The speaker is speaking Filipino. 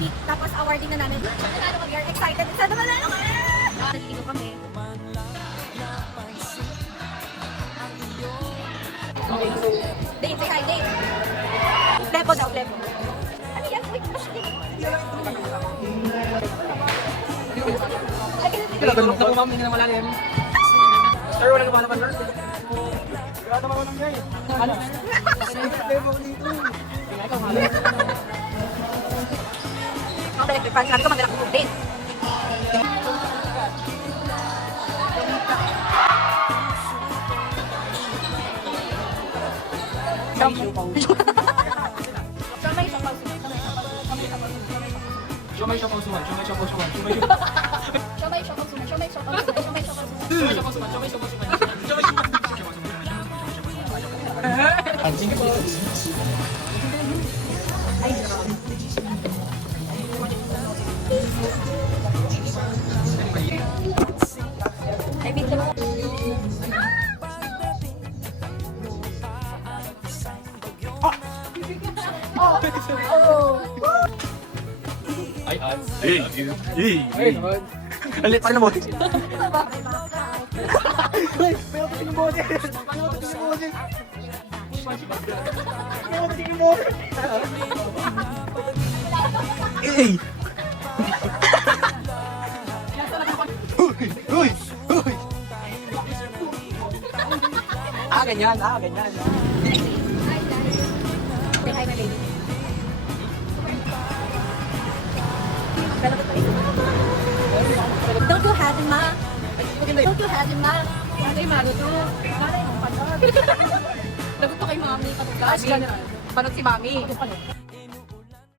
week, tapos awarding na namin. Nanalo kami, we are excited. Sana manalo kami! Naliligo kami. Dave, say hi, Dave. Flebo daw, Flebo. Ano yan? Wait, push Dave. Tulog na po ma'am, hindi na malalim. Sir, wala naman naman nurse. Wala naman walang niya eh. Ano? Flebo ko dito. Ikaw, halos. Ang electric fan, sabi ko magdala ko din. Siomay siya pausuman, siomay siya pausuman, siomay siya Ay, alit pa naman. Ay, pero tingin mo din. Pero tingin mo din. Pero tingin mo. Hey. Uy. Ganyan. Say hi, my baby. Don't you have him, ma? Don't you have him, ma? Ay, mago to. Malay mo, panood. Lagot to kay mami. Panood si mami.